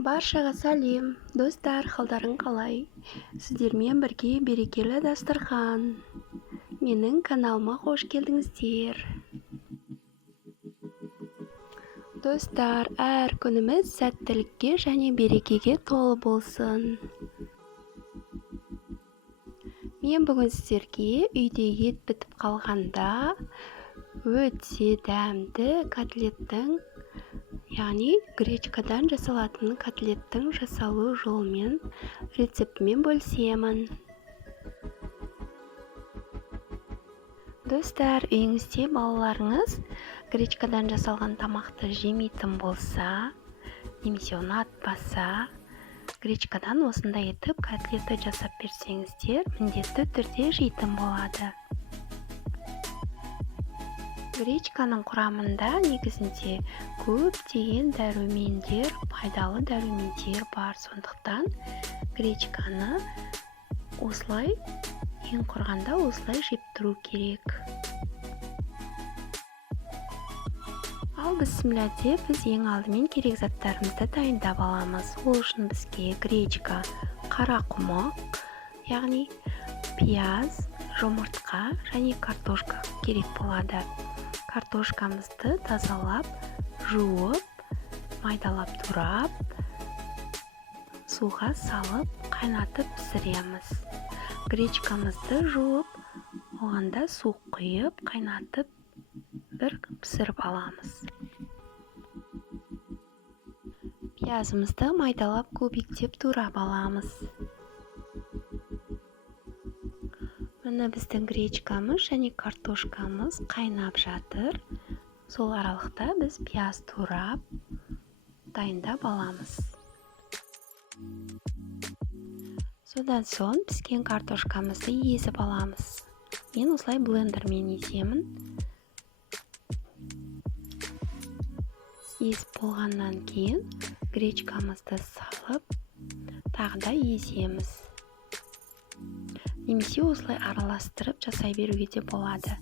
Баршаға сәлем, достар, қалдарың қалай? Сіздермен бірге берекелі дастархан. Менің каналыма қош келдіңіздер. Достар, әр күніміз сәттілікке және берекеге толы болсын. Мен бүгін сіздерге үйде ет бітіп қалғанда өте дәмді котлеттің, яғни гречкадан жасалатын котлеттің жасалу жолымен рецептімен бөлісемін. Достар, үйіңізде балаларыңыз гречкадан жасалған тамақты жемейтін болса, немесе ұнатпаса, гречкадан осындай етіп котлетті жасап берсеңіздер, міндетті түрде жейтін болады. Гречканың құрамында негізінде көптеген дәрумендер, пайдалы дәрумендер бар. Сондықтан гречканы осылай, ең құрғанда осылай жеп тұру керек. Ал бісміллә деп біз ең алдымен керек заттарымызды дайындап аламыз. Ол үшін бізге гречка, қарақұмық, яғни пияз, жұмыртқа және картошка керек болады. Картошкамызды тазалап, жуып, майдалап турап, суға салып, қайнатып пісіреміз. Гречкамызды жуып, оғанда су құйып, қайнатып, бір пісіріп аламыз. Пиязымызды майдалап, көбіктеп турап аламыз. Міне біздің гречкамыз және картошкамыз қайнап жатыр. Сол аралықта біз пияз турап, дайындап аламыз. Содан соң піскен картошкамызды езіп аламыз. Мен осылай блендермен еземін. Езіп болғаннан кейін гречкамызды салып, тағы да еземіз. Немесе осылай араластырып жасай беруге де болады.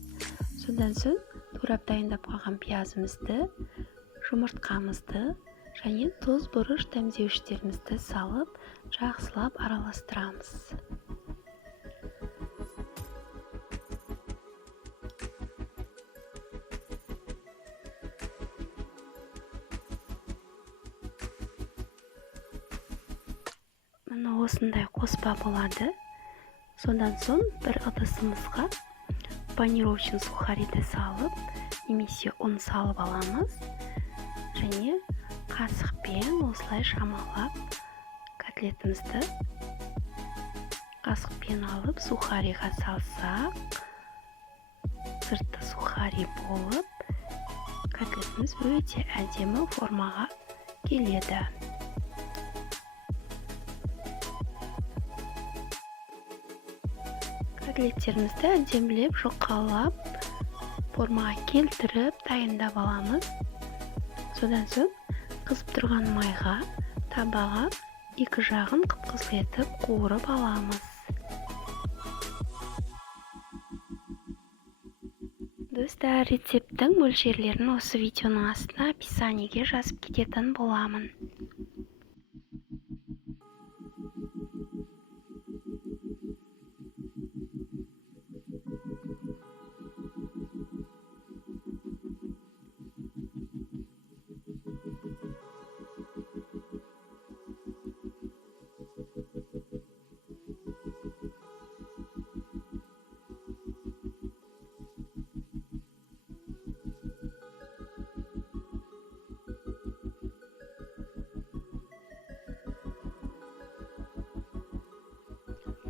Содан соң турап дайындап қалған пиязымызды, жұмыртқамызды және тұз, бұрыш, дәмдеуіштерімізді салып, жақсылап араластырамыз. Мына осындай қоспа болады. Содан соң бір ыдысымызға панировочный сухариді салып, немесе ұн салып аламыз. Және қасықпен осылай шамалап котлетімізді қасықпен алып сухариға салсақ, сырты сухари болып, котлетіміз өте әдемі формаға келеді. Котлеттерімізді әдемілеп, жұқалап, формаға келтіріп, дайындап аламыз. Содан соң қызып тұрған майға, табаға екі жағын қып-қызыл етіп қуырып аламыз. Достар, рецепттің мөлшерлерін осы видеоның астына описаниеге жазып кететін боламын.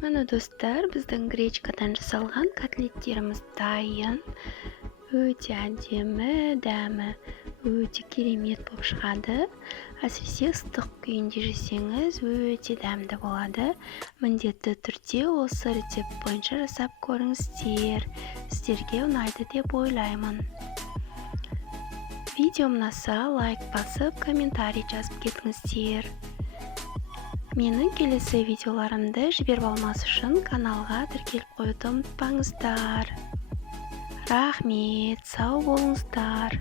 Міне достар, біздің гречкадан жасалған котлеттеріміз дайын. Өте әдемі, дәмі өте керемет болып шығады. Әсіресе ыстық күйінде жесеңіз, өте дәмді болады. Міндетті түрде осы рецепт бойынша жасап көріңіздер. Сіздерге ұнайды деп ойлаймын. Видео ұнаса, лайк басып, комментарий жазып кетіңіздер. Менің келесі видеоларымды жіберіп алмас үшін каналға тіркеліп қоюды ұмытпаңыздар. Рахмет, сау болыңыздар.